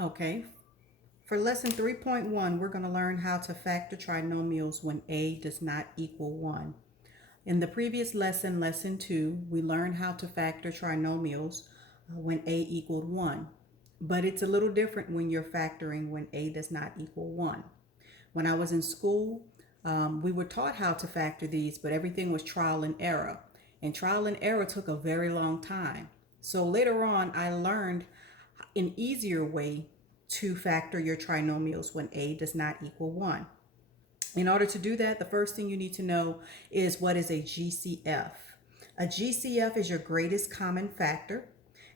Okay, for lesson 3.1, we're going to learn how to factor trinomials when a does not equal 1. In the previous lesson, lesson 2, we learned how to factor trinomials when a equaled 1. But it's a little different when you're factoring when a does not equal 1. When I was in school, we were taught how to factor these, but everything was trial and error. And trial and error took a very long time. So later on, I learned an easier way to factor your trinomials when a does not equal 1. In order to do that, the first thing you need to know is what is a GCF. A GCF is your greatest common factor,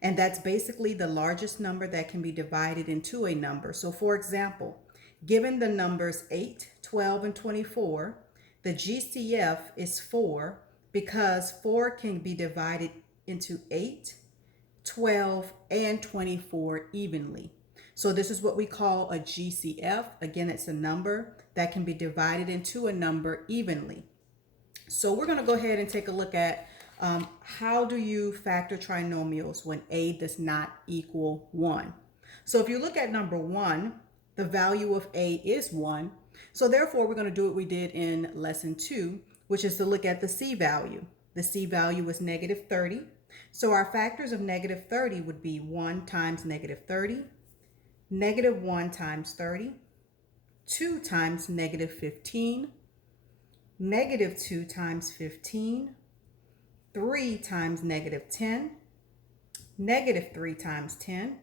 and that's basically the largest number that can be divided into a number. So for example, given the numbers 8, 12, and 24, the GCF is 4 because 4 can be divided into 8, 12, and 24 evenly. So this is what we call a GCF. Again, it's a number that can be divided into a number evenly. So we're going to go ahead and take a look at how do you factor trinomials when a does not equal 1. So if you look at number 1, the value of a is 1. So therefore, we're going to do what we did in lesson 2, which is to look at the c value. The c value is negative 30. So our factors of negative 30 would be 1 times negative 30, negative 1 times 30, 2 times negative 15, negative 2 times 15, 3 times negative 10, negative 3 times 10,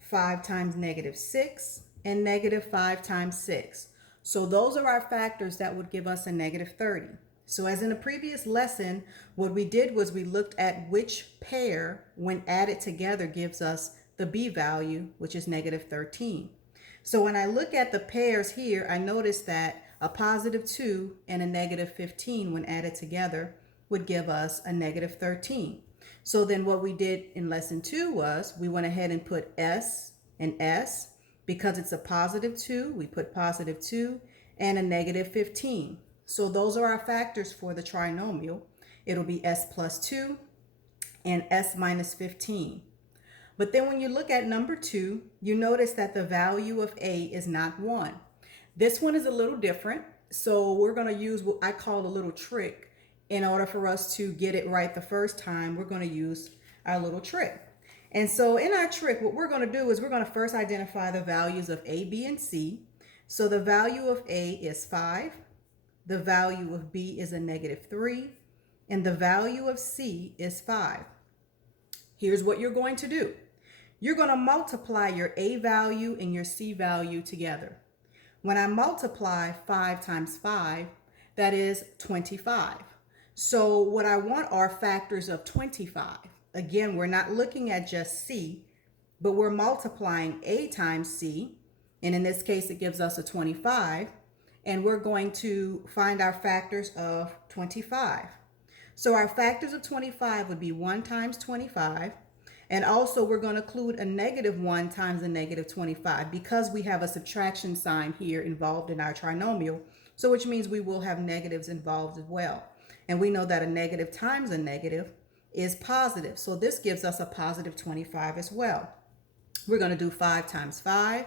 5 times negative 6, and negative 5 times 6. So those are our factors that would give us a negative 30. So as in the previous lesson, what we did was we looked at which pair, when added together, gives us the b value, which is negative 13. So when I look at the pairs here, I notice that a positive 2 and a negative 15 when added together would give us a negative 13. So then what we did in lesson 2 was we went ahead and put S and S. Because it's a positive 2, we put positive 2 and a negative 15. So those are our factors for the trinomial. It'll be S plus 2 and S minus 15. But then when you look at number 2, you notice that the value of a is not 1. This one is a little different. So we're going to use what I call a little trick. In order for us to get it right the first time, we're going to use our little trick. And so in our trick, what we're going to do is we're going to first identify the values of a, b, and c. So the value of a is 5. The value of b is a negative 3. And the value of c is 5. Here's what you're going to do. You're going to multiply your a value and your c value together. When I multiply 5 times 5, that is 25. So what I want are factors of 25. Again, we're not looking at just c, but we're multiplying a times c, and in this case it gives us a 25, and we're going to find our factors of 25. So our factors of 25 would be 1 times 25, and also we're going to include a negative 1 times a negative 25 because we have a subtraction sign here involved in our trinomial, so which means we will have negatives involved as well. And we know that a negative times a negative is positive. So this gives us a positive 25 as well. We're going to do 5 times 5.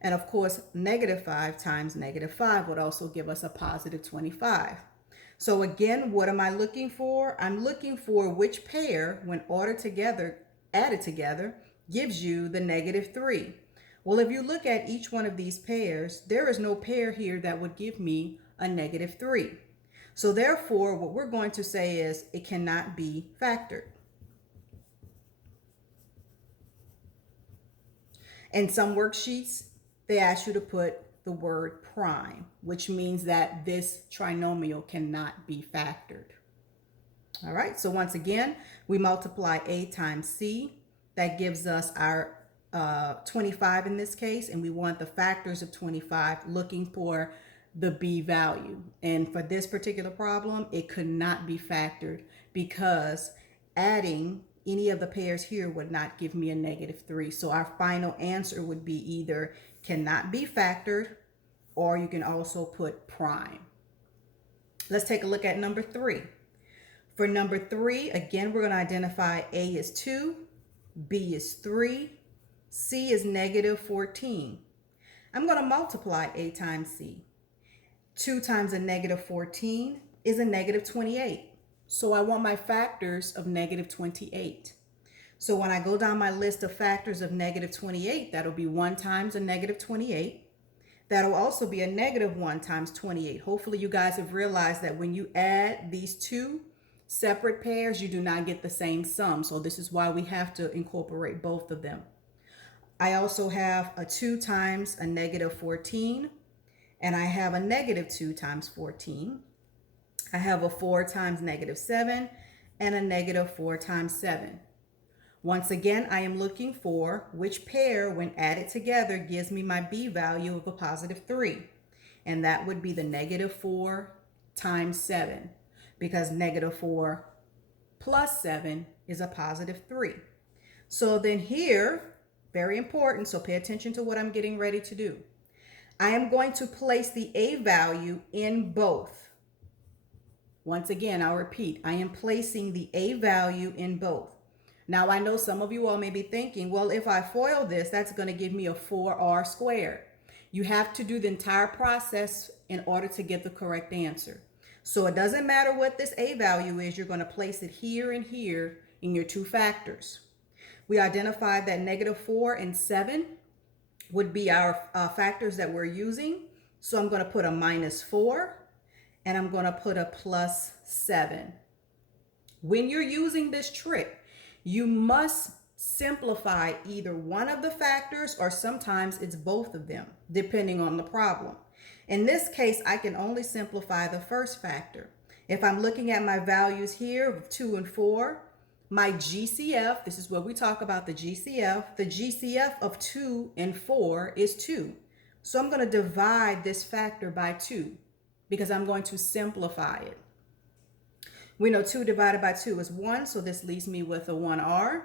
And of course, negative 5 times negative 5 would also give us a positive 25. So again, what am I looking for? I'm looking for which pair, when added together, gives you the negative 3. Well, if you look at each one of these pairs, there is no pair here that would give me a negative 3. So therefore, what we're going to say is it cannot be factored. In some worksheets, they ask you to put the word prime, which means that this trinomial cannot be factored. All right, so once again, we multiply a times c. That gives us our 25 in this case, and we want the factors of 25 looking for the b value. And for this particular problem, it could not be factored because adding any of the pairs here would not give me a negative 3. So our final answer would be either cannot be factored, or you can also put prime. Let's take a look at number 3. For number 3, again, we're going to identify a is 2, b is 3, C is negative 14. I'm going to multiply A times C. 2 times a negative 14 is a negative 28. So I want my factors of negative 28. So when I go down my list of factors of negative 28, that'll be 1 times a negative 28. That'll also be a negative 1 times 28. Hopefully you guys have realized that when you add these two separate pairs, you do not get the same sum. So this is why we have to incorporate both of them. I also have a 2 times a negative 14, and I have a negative 2 times 14. I have a 4 times negative 7 and a negative 4 times 7. Once again, I am looking for which pair, when added together, gives me my B value of a positive 3. And that would be the negative 4 times 7, because negative 4 plus 7 is a positive 3. So then here, very important, so pay attention to what I'm getting ready to do. I am going to place the A value in both. Once again, I'll repeat, I am placing the A value in both. Now, I know some of you all may be thinking, well, if I FOIL this, that's going to give me a 4R squared. You have to do the entire process in order to get the correct answer. So it doesn't matter what this A value is, you're going to place it here and here in your two factors. We identified that negative 4 and 7 would be our factors that we're using. So I'm going to put a minus 4 and I'm going to put a plus 7. When you're using this trick, you must simplify either one of the factors, or sometimes it's both of them, depending on the problem. In this case, I can only simplify the first factor. If I'm looking at my values here of 2 and 4, my GCF, this is where we talk about the GCF of 2 and 4 is 2. So I'm going to divide this factor by 2 because I'm going to simplify it. We know 2 divided by 2 is 1, so this leaves me with a 1R.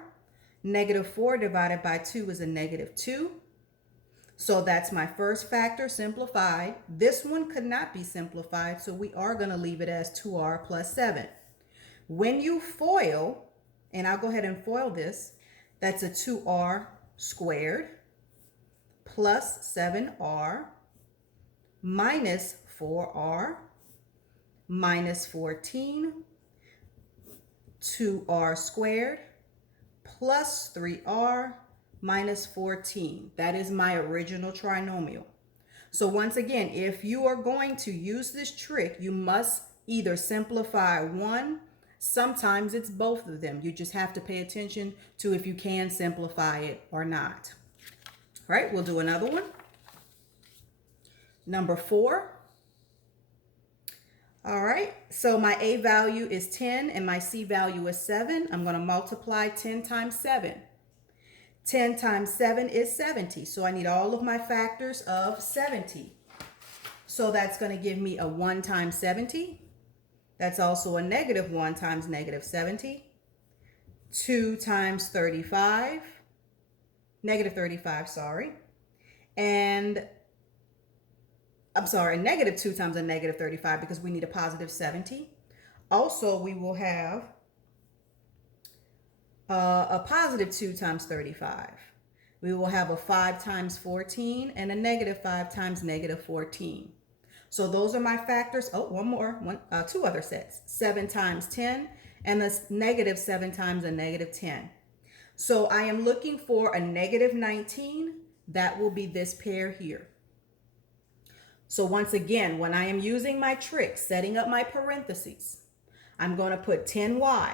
Negative 4 divided by 2 is a negative 2. So that's my first factor simplified. This one could not be simplified, so we are going to leave it as 2R plus 7. When you FOIL, and I'll go ahead and FOIL this, that's a 2R squared plus 7R minus 4R minus 14, 2R squared plus 3R minus 14. That is my original trinomial. So once again, if you are going to use this trick, you must either simplify one. Sometimes it's both of them. You just have to pay attention to if you can simplify it or not. All right, we'll do another one. Number 4. All right, so my A value is 10 and my C value is 7. I'm going to multiply 10 times 7. 10 times 7 is 70. So I need all of my factors of 70. So that's going to give me a 1 times 70. That's also a negative 1 times negative 70. 2 times 35. Negative 35, sorry. And I'm sorry, negative 2 times a negative 35 because we need a positive 70. Also, we will have a positive 2 times 35. We will have a 5 times 14 and a negative 5 times negative 14. So those are my factors. Oh, two other sets. 7 times 10 and a negative 7 times a negative 10. So I am looking for a negative 19. That will be this pair here. So once again, when I am using my trick, setting up my parentheses, I'm going to put 10y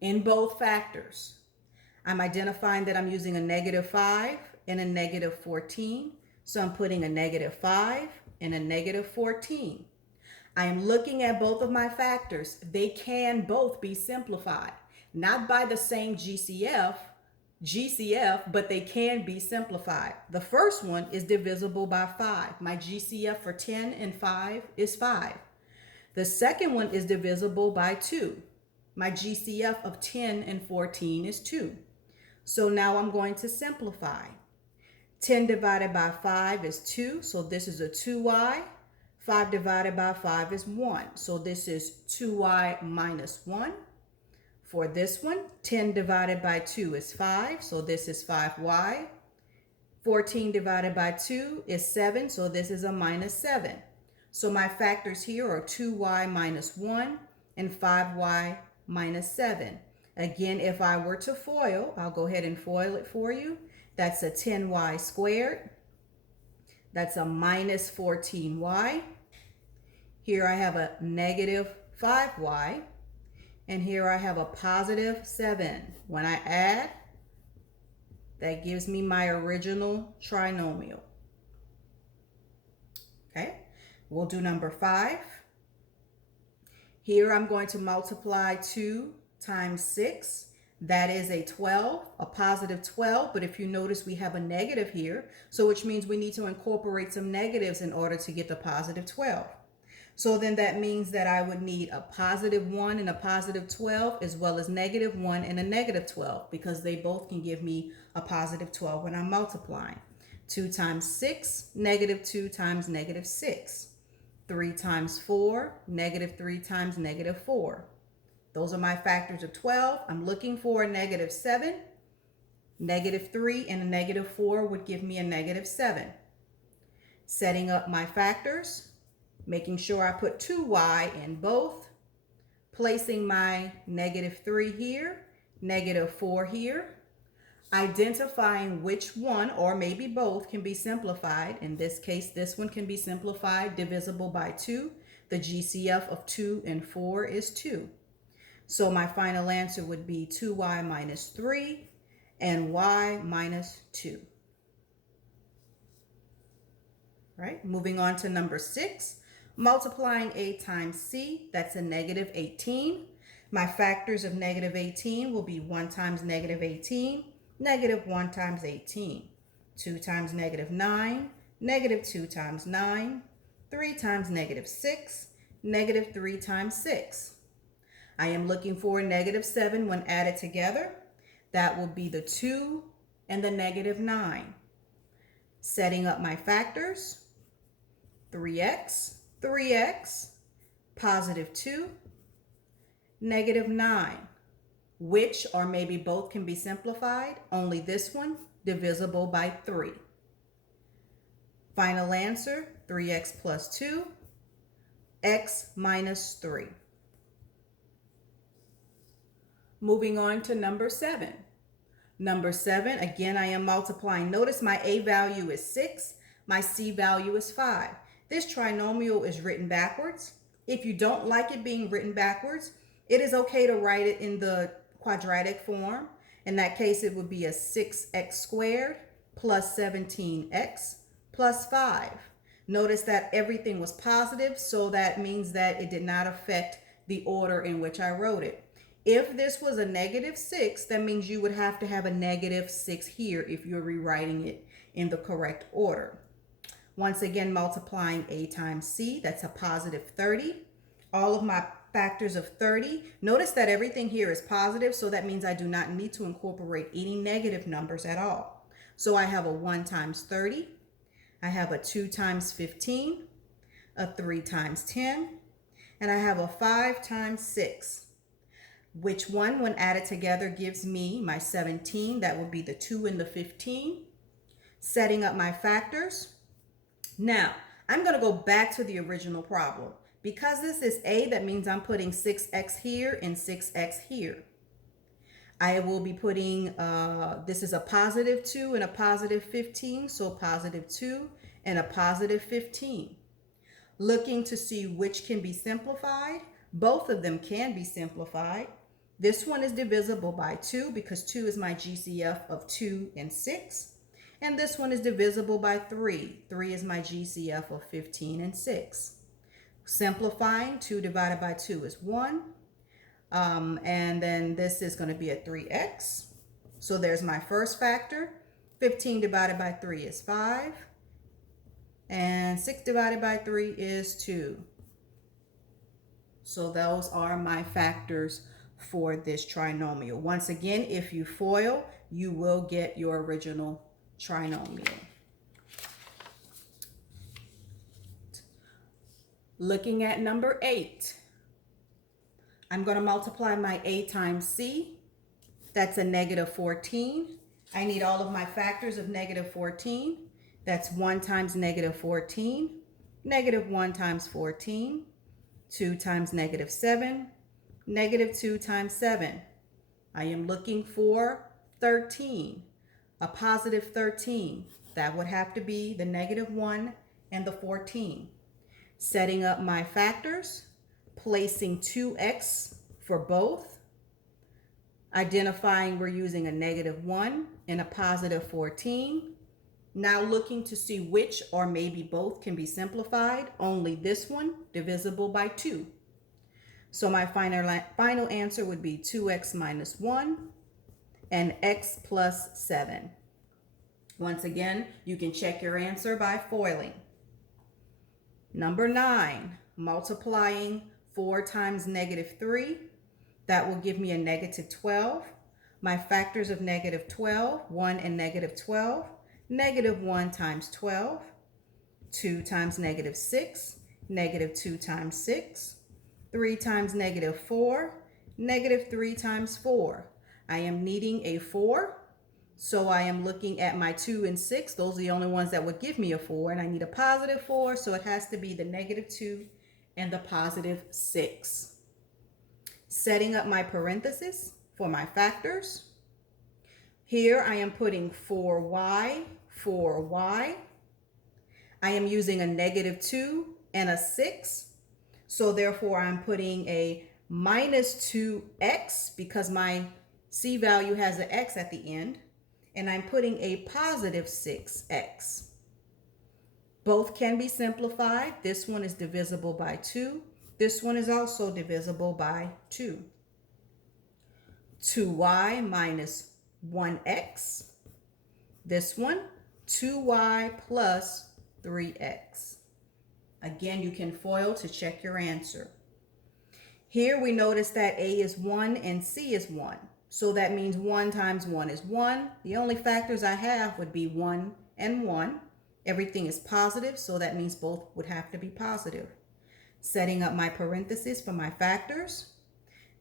in both factors. I'm identifying that I'm using a negative 5 and a negative 14. So I'm putting a negative 5 and a negative 14. I am looking at both of my factors. They can both be simplified, not by the same GCF, but they can be simplified. The first one is divisible by 5. My GCF for 10 and 5 is 5. The second one is divisible by 2. My GCF of 10 and 14 is 2. So now I'm going to simplify. 10 divided by 5 is 2, so this is a 2y. 5 divided by 5 is 1, so this is 2y minus 1. For this one, 10 divided by 2 is 5, so this is 5y. 14 divided by 2 is 7, so this is a minus 7. So my factors here are 2y minus 1 and 5y minus 7. Again, if I were to FOIL, I'll go ahead and FOIL it for you. That's a 10y squared. That's a minus 14y. Here I have a negative 5y. And here I have a positive 7. When I add, that gives me my original trinomial. Okay, we'll do number 5. Here I'm going to multiply 2 times 6. That is a 12, a positive 12. But if you notice, we have a negative here. So which means we need to incorporate some negatives in order to get the positive 12. So then that means that I would need a positive 1 and a positive 12 as well as negative 1 and a negative 12 because they both can give me a positive 12 when I'm multiplying. 2 times 6, negative 2 times negative 6. 3 times 4, negative 3 times negative 4. Those are my factors of 12. I'm looking for a negative 7. Negative 3 and a negative 4 would give me a negative 7. Setting up my factors. Making sure I put 2y in both, placing my negative 3 here, negative 4 here, identifying which one or maybe both can be simplified. In this case, this one can be simplified, divisible by 2. The GCF of 2 and 4 is 2. So my final answer would be 2y minus 3 and y minus 2. Right, moving on to number 6. Multiplying a times c, that's a negative 18. My factors of negative 18 will be 1 times negative 18, negative 1 times 18. 2 times negative 9, negative 2 times 9. 3 times negative 6, negative 3 times 6. I am looking for a negative 7 when added together. That will be the 2 and the negative 9. Setting up my factors. 3x, 3x, positive 2, negative 9, which or maybe both can be simplified. Only this one, divisible by 3. Final answer, 3x plus 2, x minus 3. Moving on to number 7. Number 7, again, I am multiplying. Notice my a value is 6, my c value is 5. This trinomial is written backwards. If you don't like it being written backwards, it is okay to write it in the quadratic form. In that case, it would be a 6x squared plus 17x plus 5. Notice that everything was positive, so that means that it did not affect the order in which I wrote it. If this was a negative 6, that means you would have to have a negative 6 here if you're rewriting it in the correct order. Once again, multiplying a times c, that's a positive 30. All of my factors of 30. Notice that everything here is positive, so that means I do not need to incorporate any negative numbers at all. So I have a 1 times 30. I have a 2 times 15, a 3 times 10, and I have a 5 times 6. Which one, when added together, gives me my 17. That would be the 2 and the 15. Setting up my factors. Now, I'm going to go back to the original problem. Because this is a, that means I'm putting 6x here and 6x here. I will be putting, this is a positive 2 and a positive 15, so positive 2 and a positive 15. Looking to see which can be simplified. Both of them can be simplified. This one is divisible by 2 because 2 is my GCF of 2 and 6. And this one is divisible by 3. 3 is my GCF of 15 and 6. Simplifying, 2 divided by 2 is 1. And then this is going to be a 3x. So there's my first factor. 15 divided by 3 is 5. And 6 divided by 3 is 2. So those are my factors for this trinomial. Once again, if you FOIL, you will get your original trinomial. Looking at number 8. I'm going to multiply my a times c. That's a negative 14. I need all of my factors of negative 14. That's 1 times negative 14, negative 1 times 14, 2 times negative 7, negative 2 times 7. I am looking for 13, a positive 13. That would have to be the negative 1 and the 14. Setting up my factors, placing 2x for both, identifying we're using a negative 1 and a positive 14. Now looking to see which or maybe both can be simplified. Only this one divisible by 2. So my final answer would be 2x minus 1 and x plus 7. Once again, you can check your answer by foiling. Number 9, multiplying 4 times negative 3. That will give me a negative 12. My factors of negative 12, 1 and negative 12. Negative 1 times 12. 2 times negative 6. Negative 2 times 6. 3 times negative 4, negative 3 times 4. I am needing a 4, so I am looking at my 2 and 6. Those are the only ones that would give me a 4, and I need a positive 4, so it has to be the negative 2 and the positive 6. Setting up my parentheses for my factors. Here I am putting 4y, 4y. I am using a negative 2 and a 6. So therefore, I'm putting a minus 2x because my c value has an x at the end. And I'm putting a positive 6x. Both can be simplified. This one is divisible by 2. This one is also divisible by 2. 2y minus 1x. This one, 2y plus 3x. Again, you can FOIL to check your answer. Here we notice that a is 1 and c is 1. So that means 1 times 1 is 1. The only factors I have would be 1 and 1. Everything is positive, so that means both would have to be positive. Setting up my parentheses for my factors.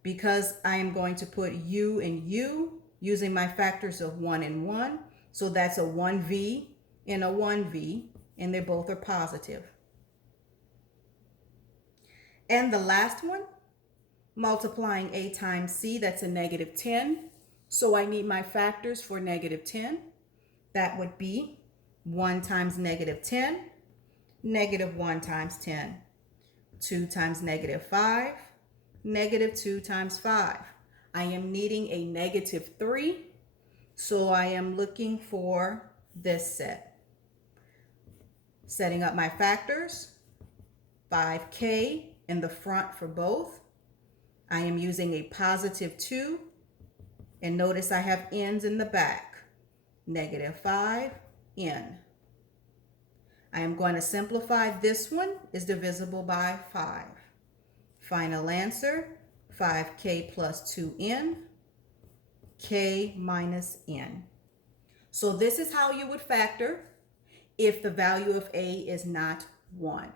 Because I am going to put u and u, using my factors of 1 and 1. So that's a 1v and a 1v, and they both are positive. And the last one, multiplying a times c, that's a negative 10. So I need my factors for negative 10. That would be 1 times negative 10, negative 1 times 10. 2 times negative 5, negative 2 times 5. I am needing a negative 3, so I am looking for this set. Setting up my factors, 5k in the front for both. I am using a positive 2, and notice I have n's in the back. Negative 5, n. I am going to simplify. This one is divisible by 5. Final answer, 5k plus 2n, k minus n. So this is how you would factor if the value of a is not 1.